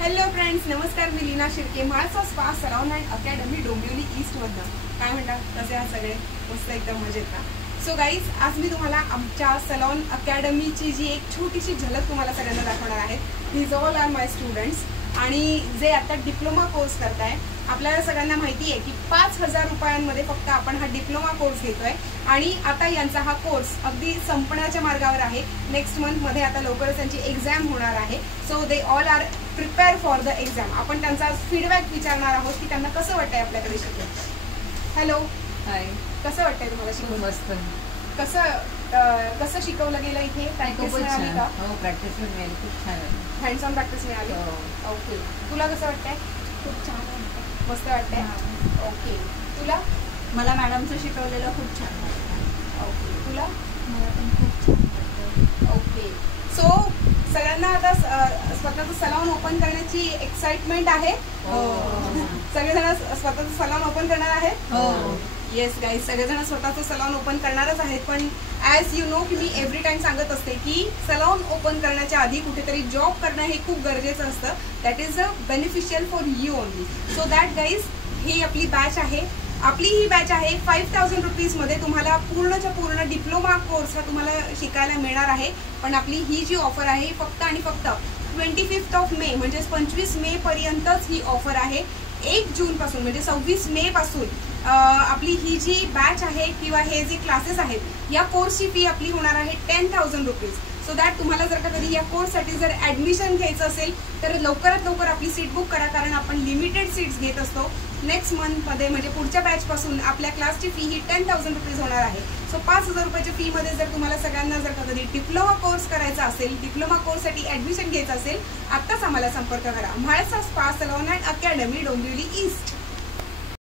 Hello friends, नमस्कार. मी Leena Shirke, Mhalsa spa salon and academy Dombivli east मधनं. काय म्हणतात, कसे आहात सगळे? मस्त एकदम मजेत ना? सो गाईज, आज मी तुम्हाला आमच्या सलॉन अकॅडमीची जी एक छोटीशी झलक तुम्हाला सगळ्यांना दाखवणार आहे. These all are my students आणि जे आता डिप्लोमा कोर्स करताय. आपल्याला सगळ्यांना माहिती आहे की 5,000 रुपयांमध्ये फक्त आपण हा डिप्लोमा कोर्स घेतोय आणि आता यांचा हा कोर्स अगदी संपण्याच्या मार्गावर आहे. नेक्स्ट मंथमध्ये आता लवकरच त्यांची एक्झाम होणार आहे. So they all are prepare for the exam. आपण त्यांचा फीडबॅक विचारणार आहोत की त्यांना कसं वाटतंय आपल्याकडे शिकून. हॅलो, हाय. कसं वाटतंय तुम्हाला शिकून? मस्त. कसं शिकवलं गेलं इथे? प्रॅक्टिस मिळाली का? हो, प्रॅक्टिस मिळाली. खूप छान आहे. हँड्स ऑन प्रॅक्टिस मिळाली. ओके. तुला कसं वाटतंय? खूप छान वाटतं. मस्त वाटतंय. ओके. तुला? मला मॅडमचं शिकवलेलं खूप छान वाटतं. ओके. तुला? मला पण खूप छान वाटतं. ओके. सो सगळ्यांना आता स्वतःचं सलॉन ओपन करण्याची एक्साइटमेंट आहे. सगळेजण स्वतःचं सलॉन ओपन करणार आहेत. हो. येस गाईज, सगळेजण स्वतःचं सलॉन ओपन करणारच आहेत. पण ॲज यू नो की मी एव्हरी टाइम सांगत असते की सलॉन ओपन करण्याच्या आधी कुठेतरी जॉब करणं हे खूप गरजेचं असतं. That is beneficial for you only. So that guys, ही आपली बॅच आहे. आपली ही बॅच आहे 5,000 रुपीजमध्ये. तुम्हाला पूर्णच्या पूर्ण डिप्लोमा कोर्स हा तुम्हाला शिकायला मिळणार आहे. पण आपली ही जी ऑफर आहे फक्त आणि फक्त 25 ऑफ मे म्हणजेच 25 मे पर्यंतच ही ऑफर आहे. 1 जून पासून म्हणजे 26 मे पासून आपली ही जी बॅच आहे किंवा हे जे क्लासेस आहेत या कोर्सची फी आपली होणार आहे 10,000 रुपीज. सो दॅट तुम्हाला जर का कधी या कोर्ससाठी जर ॲडमिशन घ्यायचं असेल तर लवकरात लवकर आपली सीट बुक करा, कारण आपण लिमिटेड सीट्स घेत असतो. नेक्स्ट मंथमध्ये म्हणजे पुढच्या बॅचपासून आपल्या क्लासची फी ही 10,000 रुपीज होणार आहे. सो 5,000 रुपयाच्या फीमध्ये जर तुम्हाला सगळ्यांना जर का कधी डिप्लोमा कोर्स करायचा असेल, डिप्लोमा कोर्ससाठी ॲडमिशन घ्यायचं असेल, आत्ताच आम्हाला संपर्क करा. Mhalsa spa salon and academy Dombivli east.